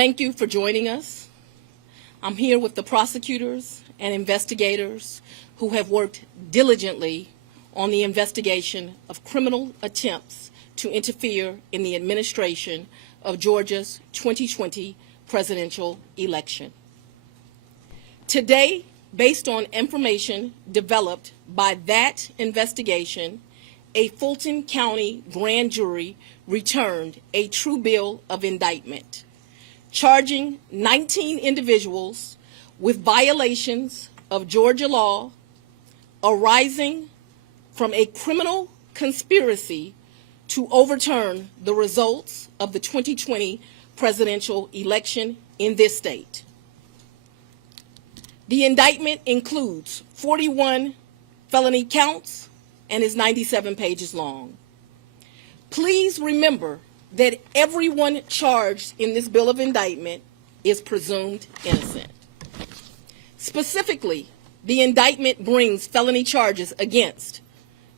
Thank you for joining us. I'm here with the prosecutors and investigators who have worked diligently on the investigation of criminal attempts to interfere in the administration of Georgia's 2020 presidential election. Today, based on information developed by that investigation, a Fulton County grand jury returned a true bill of indictment, charging 19 individuals with violations of Georgia law arising from a criminal conspiracy to overturn the results of the 2020 presidential election in this state. The indictment includes 41 felony counts and is 97 pages long. Please remember that everyone charged in this bill of indictment is presumed innocent. Specifically, the indictment brings felony charges against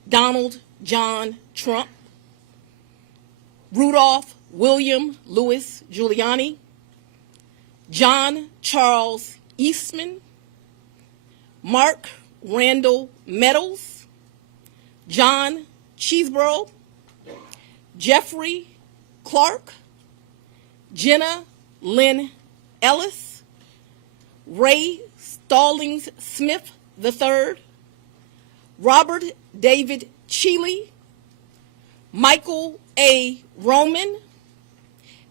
Donald John Trump, Rudolph William Louis Giuliani, John Charles Eastman, Mark Randall Meadows, John Cheeseborough, Jeffrey Clark, Jenna Lynn Ellis, Ray Stallings Smith III, Robert David Cheeley, Michael A. Roman,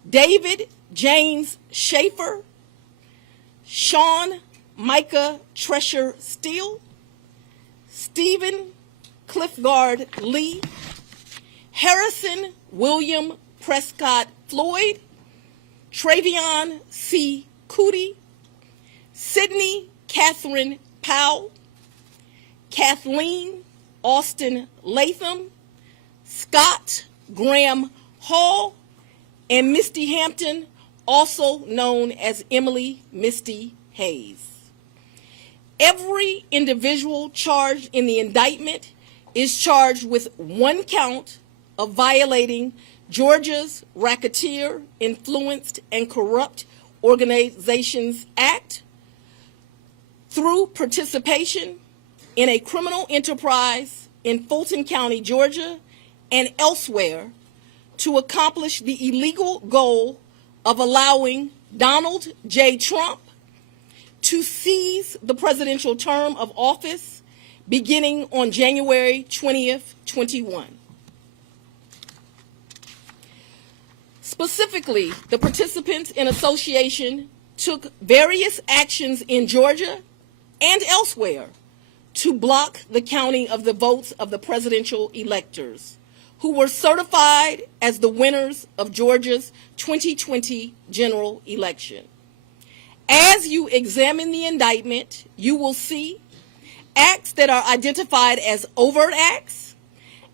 David James Schaefer, Sean Micah Tresher Steele, Stephen Cliffgard Lee, Harrison William Prescott Floyd, Travion C. Cootie, Sydney Catherine Powell, Kathleen Austin Latham, Scott Graham Hall, and Misty Hampton, also known as Emily Misty Hayes. Every individual charged in the indictment is charged with one count of violating Georgia's Racketeer, Influenced, and Corrupt Organizations Act through participation in a criminal enterprise in Fulton County, Georgia, and elsewhere to accomplish the illegal goal of allowing Donald J. Trump to seize the presidential term of office beginning on January 20th, 21. Specifically, the participants in association took various actions in Georgia and elsewhere to block the counting of the votes of the presidential electors who were certified as the winners of Georgia's 2020 general election. As you examine the indictment, you will see acts that are identified as overt acts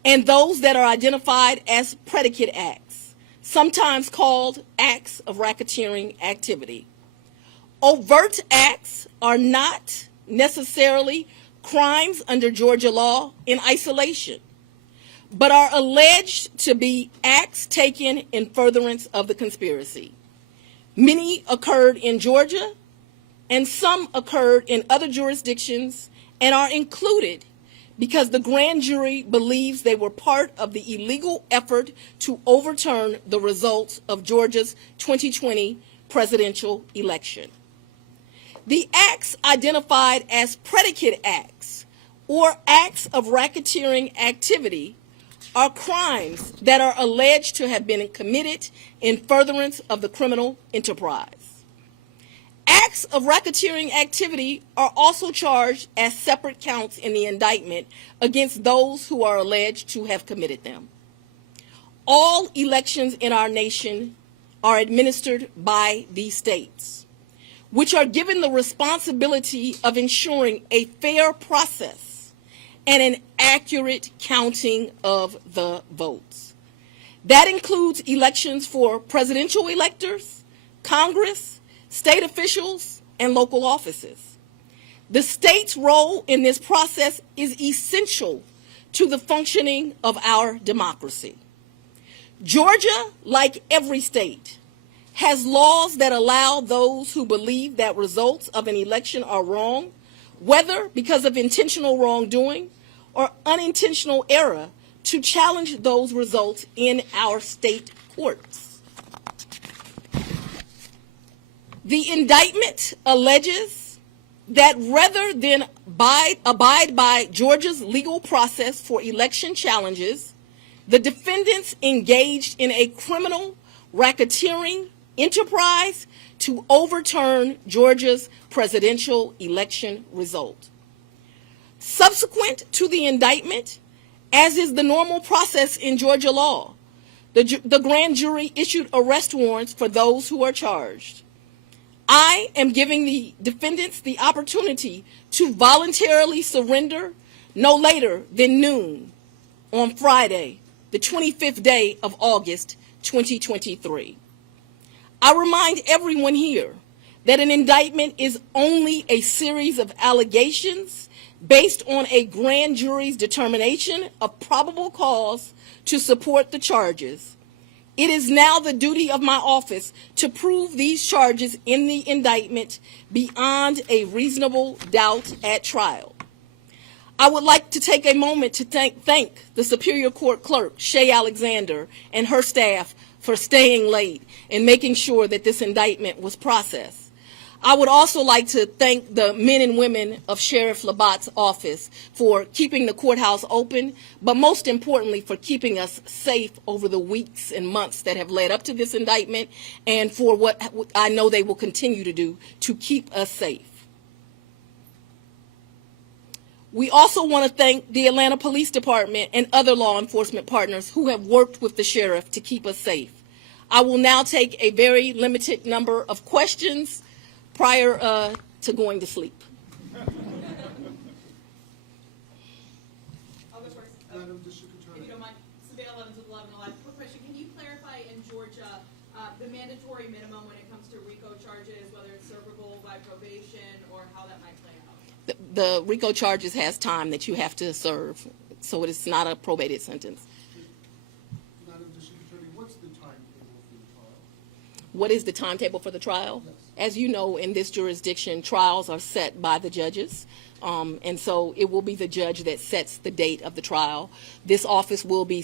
and those that are identified as predicate acts, sometimes called acts of racketeering activity. Overt acts are not necessarily crimes under Georgia law in isolation, but are alleged to be acts taken in furtherance of the conspiracy. Many occurred in Georgia, and some occurred in other jurisdictions and are included because the grand jury believes they were part of the illegal effort to overturn the results of Georgia's 2020 presidential election. The acts identified as predicate acts or acts of racketeering activity are crimes that are alleged to have been committed in furtherance of the criminal enterprise. Acts of racketeering activity are also charged as separate counts in the indictment against those who are alleged to have committed them. All elections in our nation are administered by these states, which are given the responsibility of ensuring a fair process and an accurate counting of the votes. That includes elections for presidential electors, Congress, state officials, and local offices. The state's role in this process is essential to the functioning of our democracy. Georgia, like every state, has laws that allow those who believe that results of an election are wrong, whether because of intentional wrongdoing or unintentional error, to challenge those results in our state courts. The indictment alleges that rather than abide by Georgia's legal process for election challenges, the defendants engaged in a criminal racketeering enterprise to overturn Georgia's presidential election result. Subsequent to the indictment, as is the normal process in Georgia law, the grand jury issued arrest warrants for those who are charged. I am giving the defendants the opportunity to voluntarily surrender no later than noon on Friday, the 25th day of August, 2023. I remind everyone here that an indictment is only a series of allegations based on a grand jury's determination of probable cause to support the charges. It is now the duty of my office to prove these charges in the indictment beyond a reasonable doubt at trial. I would like to take a moment to thank the Superior Court Clerk, Shay Alexander, and her staff for staying late and making sure that this indictment was processed. I would also like to thank the men and women of Sheriff Labatt's office for keeping the courthouse open, but most importantly for keeping us safe over the weeks and months that have led up to this indictment, and for what I know they will continue to do to keep us safe. We also want to thank the Atlanta Police Department and other law enforcement partners who have worked with the sheriff to keep us safe. I will now take a very limited number of questions prior to going to sleep. I'll go first. Madam District Attorney. If you don't mind, Savannah 11 to 11 alive. Quick question: can you clarify in Georgia the mandatory minimum when it comes to RICO charges, whether it's servable by probation or how that might play out? The RICO charges has time that you have to serve, so it is not a probated sentence. Madam District Attorney, what's the timetable for the trial? What is the timetable for the trial? Yes. As you know, in this jurisdiction, trials are set by the judges, and so it will be the judge that sets the date of the trial. This office will be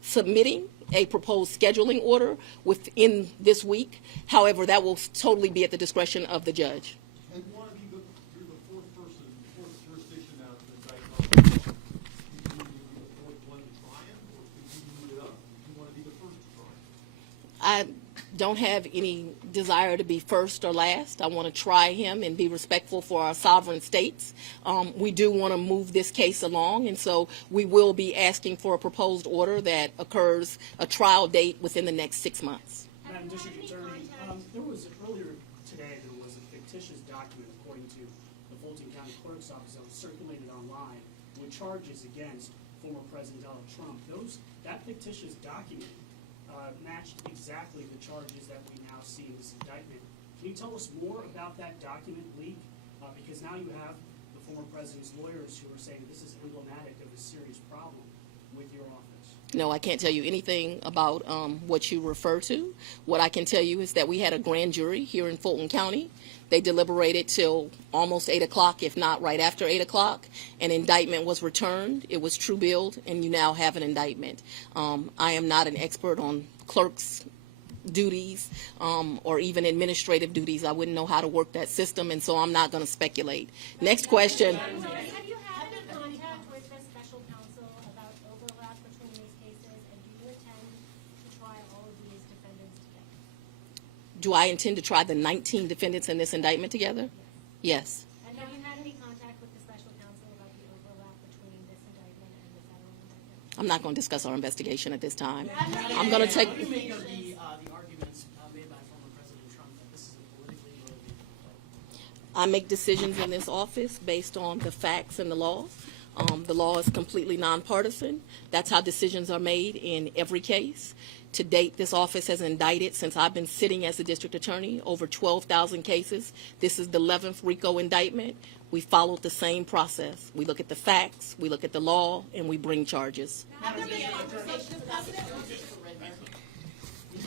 submitting a proposed scheduling order within this week. However, that will totally be at the discretion of the judge. And you want to be you're the fourth person, fourth jurisdiction now to indict. Do you want to be the fourth one to try him, or do you move it up? Do you want to be the first to try him? I don't have any desire to be first or last. I want to try him and be respectful for our sovereign states. We do want to move this case along, and so we will be asking for a proposed order that occurs a trial date within the next 6 months. Madam District Attorney, there was earlier today there was a fictitious document, according to the Fulton County Clerk's Office, that was circulated online with charges against former President Donald Trump. That fictitious document matched exactly the charges that we now see in this indictment. Can you tell us more about that document leak? Because now you have the former president's lawyers who are saying this is emblematic of a serious problem with your office. No, I can't tell you anything about what you refer to. What I can tell you is that we had a grand jury here in Fulton County. They deliberated till almost 8 o'clock, if not right after 8 o'clock. An indictment was returned. It was true billed, and you now have an indictment. I am not an expert on clerks' duties or even administrative duties. I wouldn't know how to work that system, and so I'm not going to speculate. Next question. Have you had any contact with the special counsel about overlap between these cases, and do you intend to try all of these defendants together? Do I intend to try the 19 defendants in this indictment together? Yes. And have you had any contact with the special counsel about the overlap between this indictment and the federal indictment? I'm not going to discuss our investigation at this time. I'm going to take... What do you make of the arguments made by former President Trump that this is a politically motivated complaint? I make decisions in this office based on the facts and the law. The law is completely nonpartisan. That's how decisions are made in every case. To date, this office has indicted, since I've been sitting as the district attorney, over 12,000 cases. This is the 11th RICO indictment. We followed the same process. We look at the facts, we look at the law, and we bring charges. Did you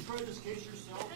try this case yourself?